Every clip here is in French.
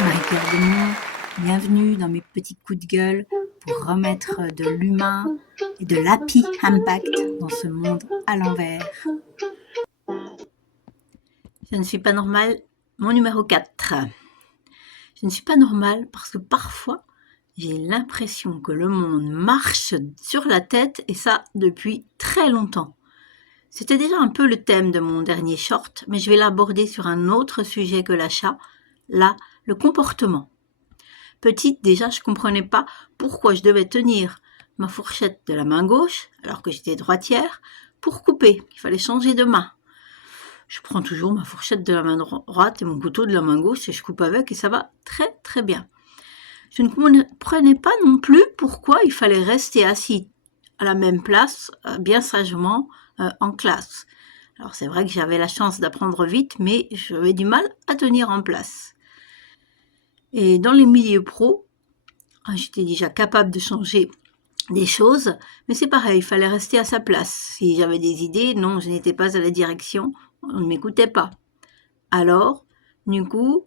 Marie-Pierre Demont, bienvenue dans mes petits coups de gueule pour remettre de l'humain et de l'happy impact dans ce monde à l'envers. Je ne suis pas normale, mon numéro 4. Je ne suis pas normale parce que parfois j'ai l'impression que le monde marche sur la tête et ça depuis très longtemps. C'était déjà un peu le thème de mon dernier short, mais je vais l'aborder sur un autre sujet que l'achat, là, le comportement. Petite, déjà, je comprenais pas pourquoi je devais tenir ma fourchette de la main gauche, alors que j'étais droitière, pour couper. Il fallait changer de main. Je prends toujours ma fourchette de la main droite et mon couteau de la main gauche et je coupe avec et ça va très très bien. Je ne comprenais pas non plus pourquoi il fallait rester assis à la même place, bien sagement, en classe. Alors c'est vrai que j'avais la chance d'apprendre vite, mais j'avais du mal à tenir en place. Et dans les milieux pro, j'étais déjà capable de changer des choses, mais c'est pareil, il fallait rester à sa place. Si j'avais des idées, non, je n'étais pas à la direction, on ne m'écoutait pas. Alors, du coup,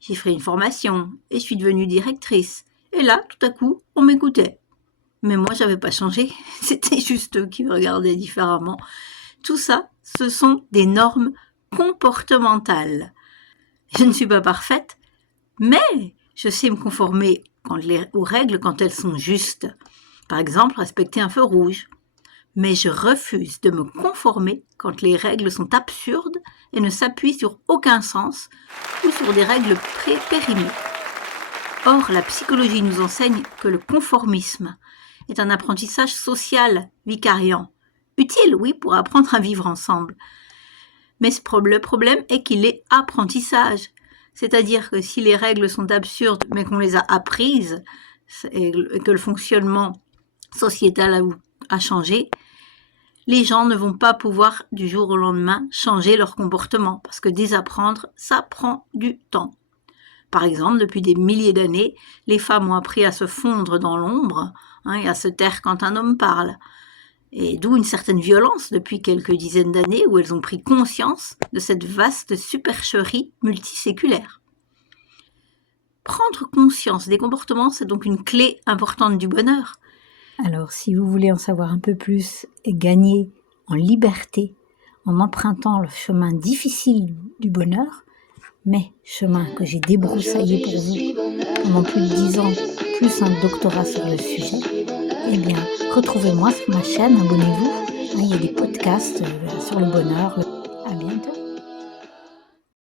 j'ai fait une formation et je suis devenue directrice. Et là, tout à coup, on m'écoutait. Mais moi, j'avais pas changé, c'était juste eux qui me regardaient différemment. Tout ça, ce sont des normes comportementales. Je ne suis pas parfaite, mais je sais me conformer aux règles quand elles sont justes. Par exemple, respecter un feu rouge. Mais je refuse de me conformer quand les règles sont absurdes et ne s'appuient sur aucun sens ou sur des règles périmées. Or, la psychologie nous enseigne que le conformisme est un apprentissage social vicariant. Utile, oui, pour apprendre à vivre ensemble. Mais le problème est qu'il est apprentissage. C'est-à-dire que si les règles sont absurdes, mais qu'on les a apprises, et que le fonctionnement sociétal a changé, les gens ne vont pas pouvoir du jour au lendemain changer leur comportement, parce que désapprendre, ça prend du temps. Par exemple, depuis des milliers d'années, les femmes ont appris à se fondre dans l'ombre et à se taire quand un homme parle. Et d'où une certaine violence depuis quelques dizaines d'années où elles ont pris conscience de cette vaste supercherie multiséculaire. Prendre conscience des comportements, c'est donc une clé importante du bonheur. Alors, si vous voulez en savoir un peu plus et gagner en liberté en empruntant le chemin difficile du bonheur, mais chemin que j'ai débroussaillé pour vous pendant plus de 10 ans, plus un doctorat sur le sujet, eh bien, retrouvez-moi sur ma chaîne, abonnez-vous. Il y a des podcasts sur le bonheur.